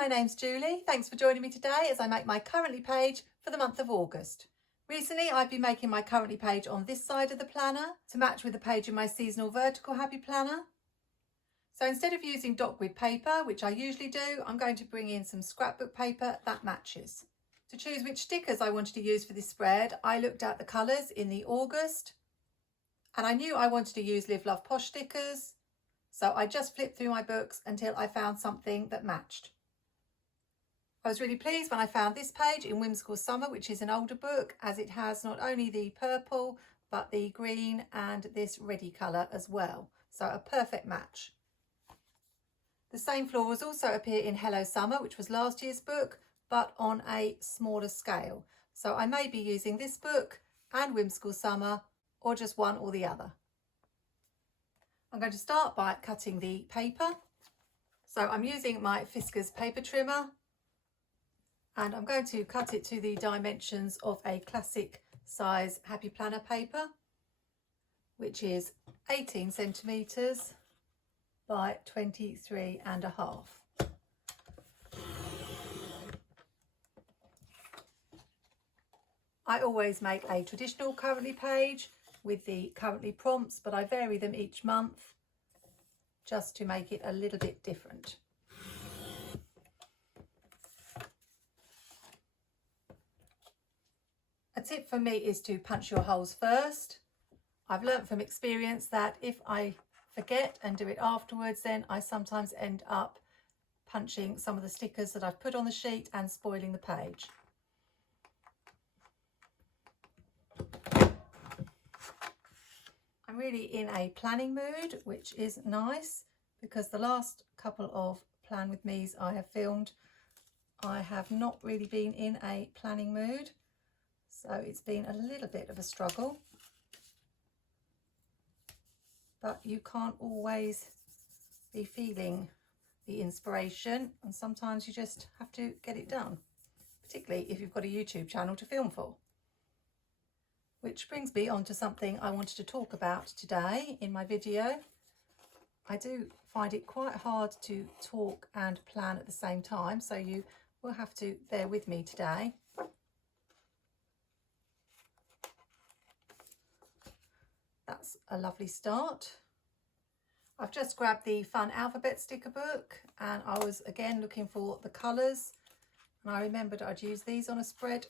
my name's Julie. Thanks for joining me today as I make my Currently page for the month of August. Recently I've been making my Currently page on this side of the planner to match with the page in my seasonal vertical happy planner. So instead of using dot grid paper, which I usually do, I'm going to bring in some scrapbook paper that matches. To choose which stickers I wanted to use for this spread, I looked at the colours in the August and I knew I wanted to use Live Love Posh stickers. So I just flipped through my books until I found something that matched. I was really pleased when I found this page in Whimsical Summer, which is an older book, as it has not only the purple, but the green and this reddy colour as well. So a perfect match. The same florals also appear in Hello Summer, which was last year's book, but on a smaller scale. So I may be using this book and Whimsical Summer, or just one or the other. I'm going to start by cutting the paper. So I'm using my Fiskars paper trimmer and I'm going to cut it to the dimensions of a classic size happy planner paper, which is 18 centimetres by 23.5. I always make a traditional Currently page with the Currently prompts, but I vary them each month just to make it a little bit different. A tip for me is to punch your holes first. I've learnt from experience that if I forget and do it afterwards, then I sometimes end up punching some of the stickers that I've put on the sheet and spoiling the page. I'm really in a planning mood, which is nice because the last couple of Plan With Me's I have filmed, I have not really been in a planning mood. So it's been a little bit of a struggle. But you can't always be feeling the inspiration, and sometimes you just have to get it done, particularly if you've got a YouTube channel to film for. Which brings me on to something I wanted to talk about today in my video. I do find it quite hard to talk and plan at the same time, so you will have to bear with me today. That's a lovely start. I've just grabbed the Fun Alphabet sticker book and I was again looking for the colours, and I remembered I'd used these on a spread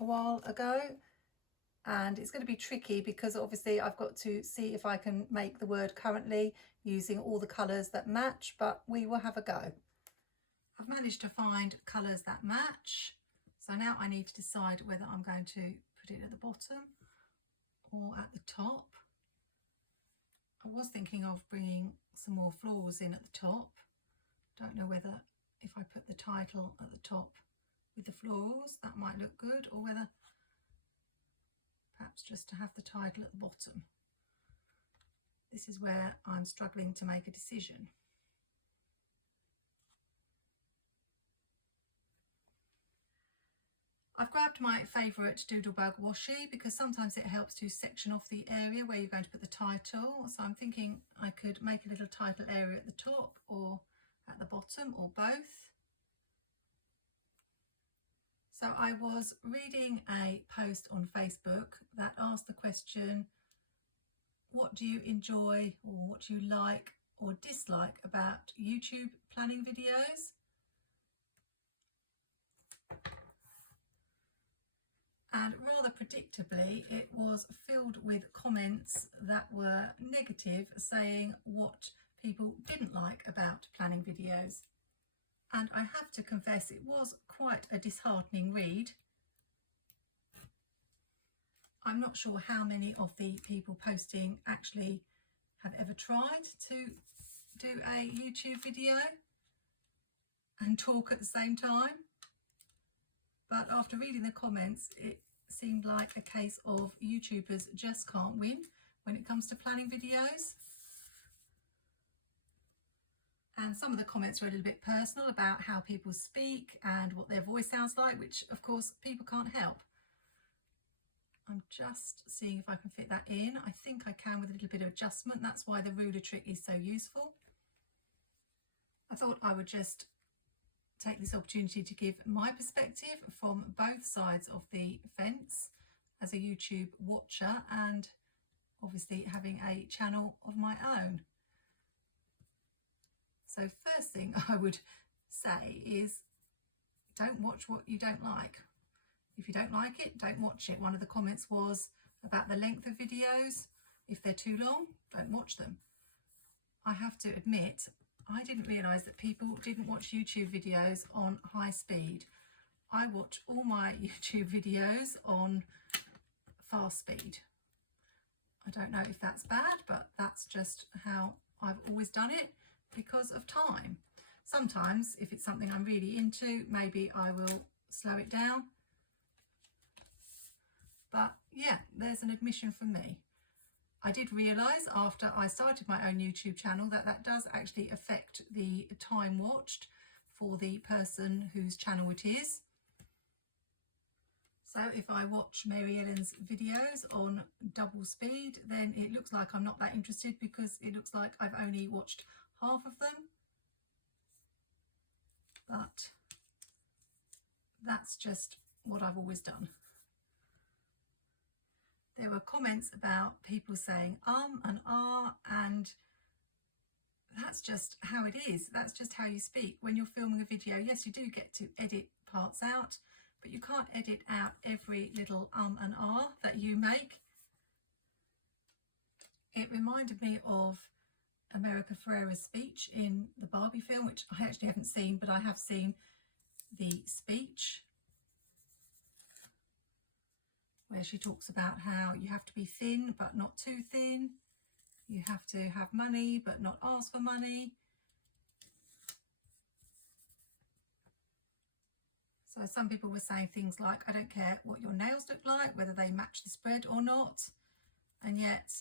a while ago. And it's going to be tricky because obviously I've got to see if I can make the word currently using all the colours that match, but we will have a go. I've managed to find colours that match, so now I need to decide whether I'm going to put it at the bottom or at the top. I was thinking of bringing some more florals in at the top. Don't know whether if I put the title at the top with the florals that might look good, or whether perhaps just to have the title at the bottom. This is where I'm struggling to make a decision. I've grabbed my favourite Doodlebug washi because sometimes it helps to section off the area where you're going to put the title. So I'm thinking I could make a little title area at the top or at the bottom, or both. So I was reading a post on Facebook that asked the question, what do you enjoy or what do you like or dislike about YouTube planning videos? And rather predictably, it was filled with comments that were negative, saying what people didn't like about planning videos. And I have to confess, it was quite a disheartening read. I'm not sure how many of the people posting actually have ever tried to do a YouTube video and talk at the same time. But after reading the comments, it seemed like a case of YouTubers just can't win when it comes to planning videos. And some of the comments were a little bit personal about how people speak and what their voice sounds like, which of course people can't help. I'm just seeing if I can fit that in. I think I can with a little bit of adjustment. That's why the ruler trick is so useful. I thought I would just take this opportunity to give my perspective from both sides of the fence as a YouTube watcher and obviously having a channel of my own. So first thing I would say is don't watch what you don't like. If you don't like it, don't watch it. One of the comments was about the length of videos. If they're too long, don't watch them. I have to admit, I didn't realise that people didn't watch YouTube videos on high speed. I watch all my YouTube videos on fast speed. I don't know if that's bad, but that's just how I've always done it because of time. Sometimes if it's something I'm really into, maybe I will slow it down. But yeah, there's an admission from me. I did realise after I started my own YouTube channel that that does actually affect the time watched for the person whose channel it is. So if I watch Mary Ellen's videos on double speed, then it looks like I'm not that interested because it looks like I've only watched half of them. But that's just what I've always done. There were comments about people saying and and that's just how it is. That's just how you speak. When you're filming a video, yes, you do get to edit parts out, but you can't edit out every little and that you make. It reminded me of America Ferrera's speech in the Barbie film, which I actually haven't seen, but I have seen the speech where she talks about how you have to be thin but not too thin, you have to have money but not ask for money. So some people were saying things like, I don't care what your nails look like, whether they match the spread or not. And yet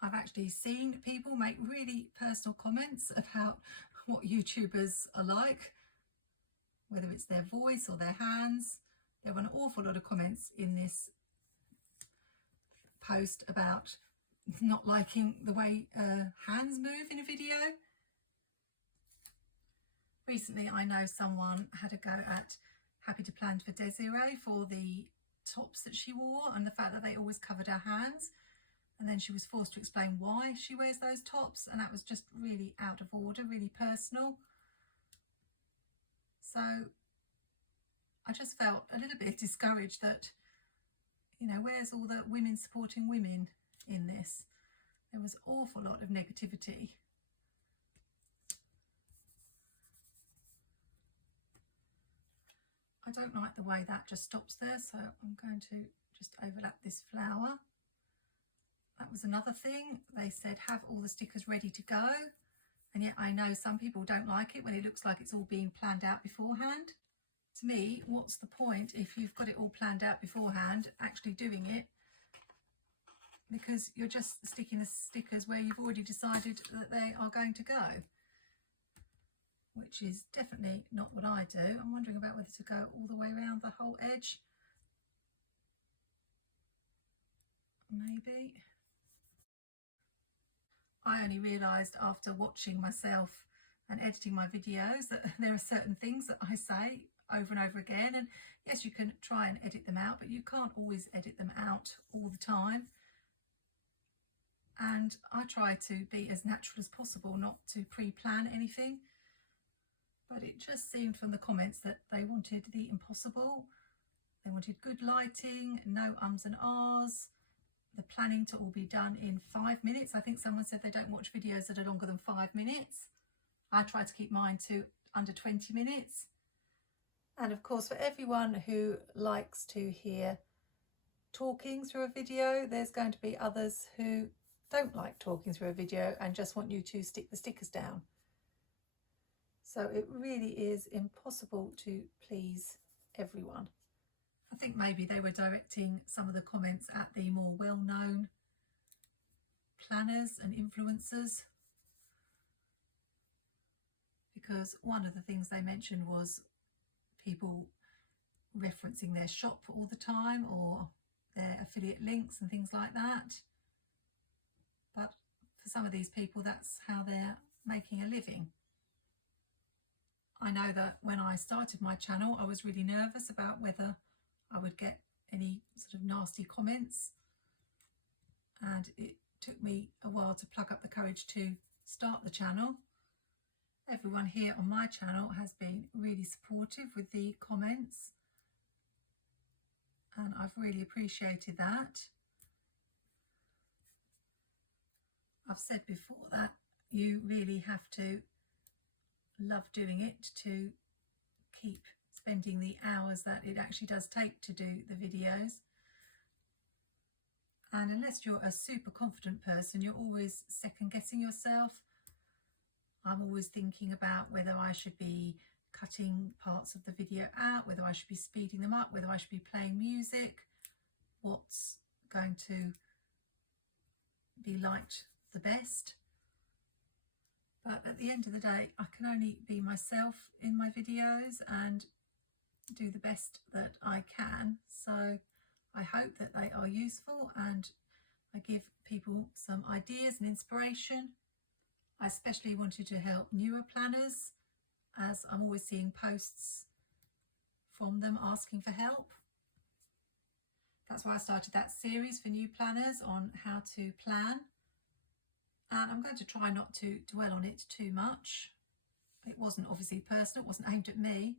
I've actually seen people make really personal comments about what YouTubers are like, whether it's their voice or their hands. There were an awful lot of comments in this post about not liking the way hands move in a video. Recently, I know someone had a go at Happy to Plan for Desiree for the tops that she wore and the fact that they always covered her hands. And then she was forced to explain why she wears those tops, and that was just really out of order, really personal. So I just felt a little bit discouraged that, you know, where's all the women supporting women in this? There was an awful lot of negativity. I don't like the way that just stops there, so I'm going to just overlap this flower. That was another thing. They said have all the stickers ready to go, and yet I know some people don't like it when it looks like it's all being planned out beforehand. To me, what's the point if you've got it all planned out beforehand, actually doing it? Because you're just sticking the stickers where you've already decided that they are going to go, which is definitely not what I do. I'm wondering about whether to go all the way around the whole edge. Maybe. I only realised after watching myself and editing my videos that there are certain things that I say over and over again, and yes, you can try and edit them out, but you can't always edit them out all the time. And I try to be as natural as possible, not to pre-plan anything, but it just seemed from the comments that they wanted the impossible. They wanted good lighting, no ums and ahs, the planning to all be done in 5 minutes. I think someone said they don't watch videos that are longer than 5 minutes. I try to keep mine to under 20 minutes. And of course, for everyone who likes to hear talking through a video, there's going to be others who don't like talking through a video and just want you to stick the stickers down. So it really is impossible to please everyone. I think maybe they were directing some of the comments at the more well-known planners and influencers, because one of the things they mentioned was people referencing their shop all the time or their affiliate links and things like that. But for some of these people, that's how they're making a living. I know that when I started my channel, I was really nervous about whether I would get any sort of nasty comments, and it took me a while to pluck up the courage to start the channel. Everyone here on my channel has been really supportive with the comments, and I've really appreciated that. I've said before that you really have to love doing it to keep spending the hours that it actually does take to do the videos. And unless you're a super confident person, you're always second guessing yourself. I'm always thinking about whether I should be cutting parts of the video out, whether I should be speeding them up, whether I should be playing music, what's going to be liked the best. But at the end of the day, I can only be myself in my videos and do the best that I can. So I hope that they are useful and I give people some ideas and inspiration. I especially wanted to help newer planners, as I'm always seeing posts from them asking for help. That's why I started that series for new planners on how to plan. And I'm going to try not to dwell on it too much. It wasn't obviously personal, it wasn't aimed at me.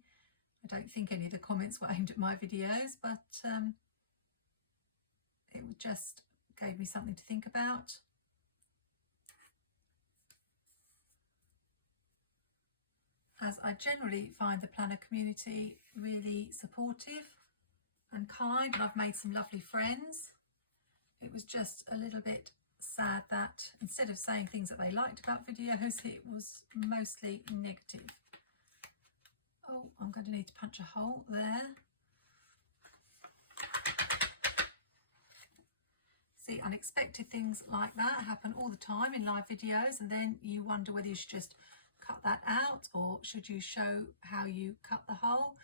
I don't think any of the comments were aimed at my videos, but it just gave me something to think about. As I generally find the planner community really supportive and kind, and I've made some lovely friends. It was just a little bit sad that instead of saying things that they liked about videos, it was mostly negative. Oh, I'm going to need to punch a hole there. See, unexpected things like that happen all the time in live videos, and then you wonder whether you should just cut that out or should you show how you cut the hole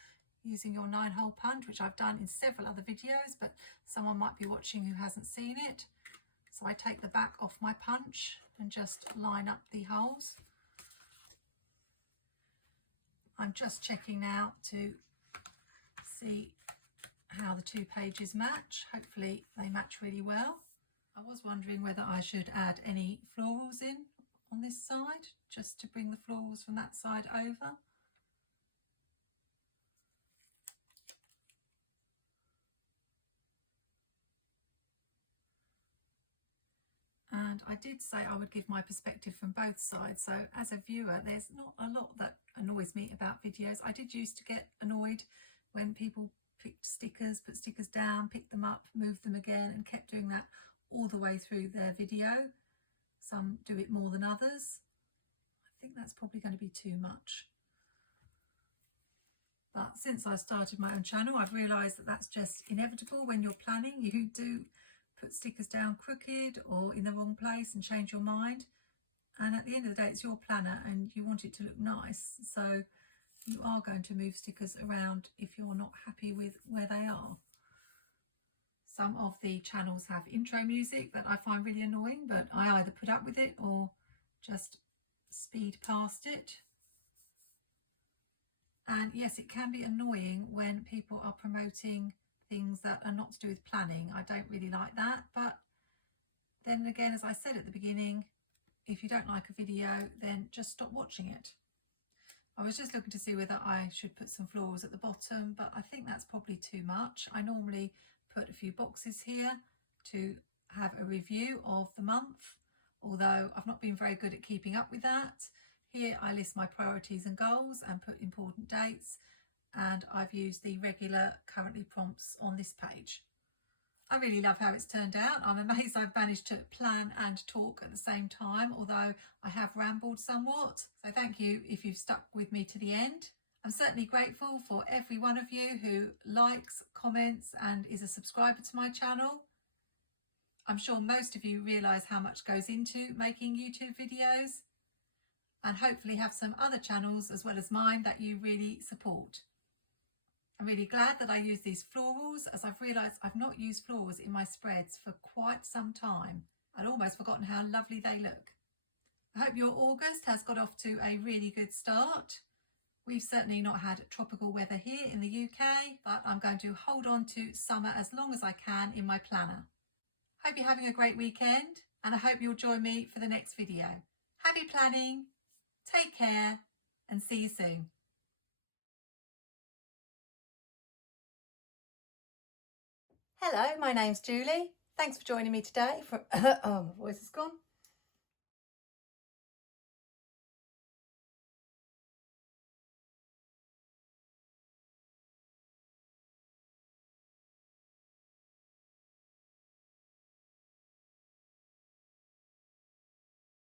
using your 9-hole punch, which I've done in several other videos, but someone might be watching who hasn't seen it. So I take the back off my punch and just line up the holes. I'm just checking now to see how the 2 pages match. Hopefully they match really well. I was wondering whether I should add any florals in on this side, just to bring the florals from that side over. And I did say I would give my perspective from both sides. So as a viewer, there's not a lot that annoys me about videos. I did used to get annoyed when people picked stickers, put stickers down, picked them up, moved them again, and kept doing that all the way through their video. Some do it more than others. I think that's probably going to be too much. But since I started my own channel, I've realised that that's just inevitable when you're planning. You do put stickers down crooked or in the wrong place and change your mind. And at the end of the day, it's your planner and you want it to look nice. So you are going to move stickers around if you're not happy with where they are. Some of the channels have intro music that I find really annoying, but I either put up with it or just speed past it. And yes, it can be annoying when people are promoting things that are not to do with planning. I don't really like that, but then again, as I said at the beginning, if you don't like a video, then just stop watching it. I was just looking to see whether I should put some florals at the bottom, but I think that's probably too much. I normally put a few boxes here to have a review of the month, although I've not been very good at keeping up with that. Here I list my priorities and goals and put important dates, and I've used the regular currently prompts on this page. I really love how it's turned out. I'm amazed I've managed to plan and talk at the same time, although I have rambled somewhat. So thank you if you've stuck with me to the end. I'm certainly grateful for every one of you who likes, comments and is a subscriber to my channel. I'm sure most of you realise how much goes into making YouTube videos, and hopefully have some other channels as well as mine that you really support. I'm really glad that I use these florals, as I've realised I've not used florals in my spreads for quite some time. I'd almost forgotten how lovely they look. I hope your August has got off to a really good start. We've certainly not had tropical weather here in the UK, but I'm going to hold on to summer as long as I can in my planner. Hope you're having a great weekend, and I hope you'll join me for the next video. Happy planning, take care, and see you soon. Hello, my name's Julie. Thanks for joining me today for oh, my voice is gone.